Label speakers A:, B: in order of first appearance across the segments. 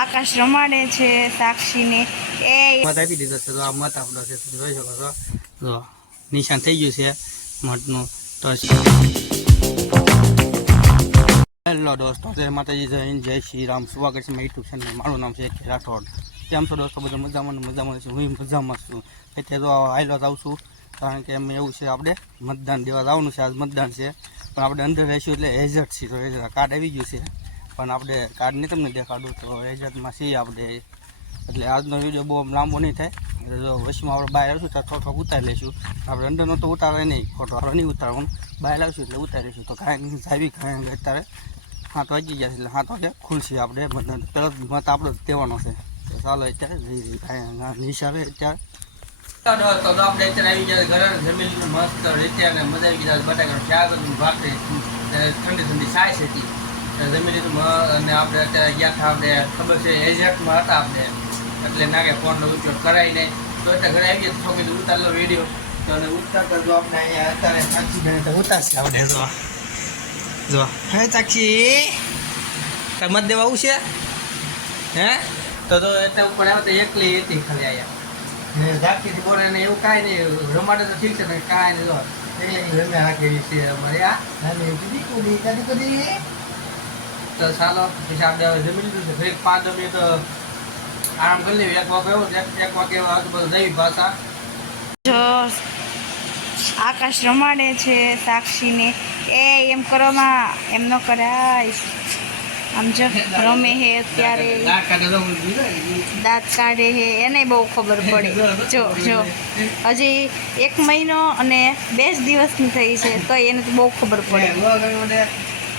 A: આકાશ રમાડે છે સાક્ષીને. એ
B: મત આપી દીધો છે તો આ મત આપણો છે જોઈ શકો છો. જો નિશાન થઈ ગયું છે મતનું તો હેલો દોસ્તો, જય માતાજી, જય જય શ્રી રામ. સ્વાગત છે મારું યુટ્યુબ ચેનલ મારું નામ છે કે રાઠોડ. કેમ છો દોસ્તો, બધા મજામાં મજામાં છું? હું મજામાં છું. એટલે તો હાઈલો આવું છું, કારણ કે એમ એવું છે, આપણે મતદાન દેવા જવાનું છે, આજ મતદાન છે. પણ આપણે અંદર રહીશું એટલે એજન્ટ છે તો એઝ કાર્ડ આવી ગયું છે. પણ આપણે કાર્ડની તમને દેખાડું તો એજન્ટમાં છીએ આપણે. એટલે આજનો વીડિયો બહુ લાંબો નહીં થાય. જો વચમાં આપણે બહાર આવીશું તો થોડો થોડો ઉતારી લઈશું. આપણે અંદરનો તો ઉતારે નહીં, ખોટો આપણે નહીં ઉતારવાનું. બહાર આવીશું એટલે ઉતારીશું તો કાંઈ નહીં, જાવી કાંઈ અત્યારે હાથ વાગી ગયા છે એટલે હાથ વાગે ખુલશે આપણે. તરત મત આપણો દેવાનો છે. તો ચાલો અત્યારે કાંઈ નિશાળે અત્યારે. તો અત્યારે જમીન મસ્ત ઠંડી ઠંડી સાય હતી. જમીન અને આપણે અત્યારે ગયા હતા આપણે ખબર છે એજન્ટમાં હતા આપણે એટલે ના કે ફોનનો ઉપયોગ કરાય નહીં તો એટલે ઘરે આવી ગયા તો કીધું ઉતાર વીડિયો તો અને ઉતારતા જો આપણે અહીંયા અત્યારે સાચી બેન તો ઉતારશે આપણે જો જો હે ચાખી મત દેવા આવું છે હે તો તો એટલે ઉપર આવે તો એકલી હતી ખાલી અહીંયા ને ઝાંખીથી બોલે ને એવું કાંઈ નહીં રમાડે તો ઠીક છે ને કાંઈ નહીં જો એટલે રમે આ કેવી છે અમારે આ નાની કુદી કુદી કદી કુદી તો ચાલો, પછી આપણે હવે જમી લીધું છે. ફરી પાંચ મિનિટ આરામ કરી લેવી. એક વાગે એવું એક વાગે એવો જઈ ભાષા
A: જો, આકાશ રમાડે છે સાક્ષીને. એ એમ કરવામાં, એમ ન કરાય. આમ જો, રમે હે અત્યારે.
B: દાંત કાઢે
A: હે, એને બહુ ખબર પડે. જો જો. હજી એક મહિનો અને બે જ દિવસની થઈ છે, તો એને તો બહુ ખબર પડે.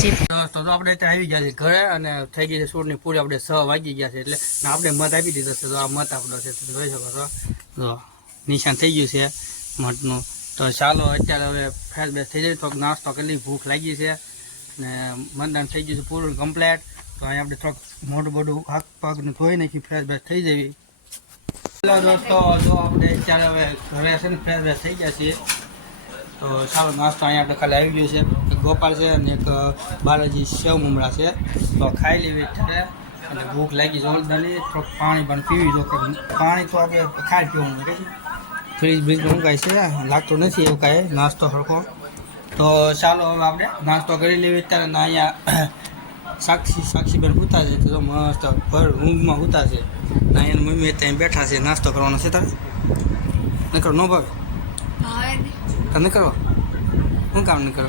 B: તો તો આપણે ત્યાં આવી ગયા છે ઘરે અને થઈ ગઈ છે સૂરની પૂરી. આપણે છ વાગી ગયા છે એટલે આપણે મત આપી દીધો છે. તો આ મત આપણો છે. જોઈ શકો છો. જો નિશાન થઈ ગયું છે મતનું. તો ચાલો, અત્યારે હવે ફ્રેશ બેસ થઈ જાય. થોડોક નાસ્તો કરી ભૂખ લાગી છે ને મતદાન થઈ ગયું છે પૂરું કમ્પ્લેટ. તો અહીંયા આપણે થોડુંક મોટું બધું હાક પાકને ધોઈ નાખી ફ્રેશ બેસ થઈ જવી પહેલાં દોસ્તો, જો આપણે અત્યારે હવે ઘરે છે ને ફ્રેશ બેસ થઈ ગયા છીએ. તો ચાલો, નાસ્તો અહીંયા આપણે ખાલી આવી ગયો છે. એક ગોપાલ છે અને એક બાલાજી સેવ મમરા છે. તો ખાઈ લેવી છે અને ભૂખ લાગી જોરદારની થોડુંક પાણી પણ પીવી દો પાણી તો આપણે ખાઈ પીવું કે ફ્રીજ બ્રીજ કાંઈ છે. લાગતું નથી એવું કાંઈ. નાસ્તો સરખો તો ચાલો હવે આપણે નાસ્તો કરી લેવી અત્યારે. અહીંયા સાક્ષી સાક્ષીબેન ઉતા છે. તો મસ્ત ભર ઊંઘમાં ઉતા છે. ના એની મમ્મી ત્યાં બેઠા છે. નાસ્તો કરવાનો છે તારે? કરો નો ભાવે તમે કરો શું કામ નહીં કરો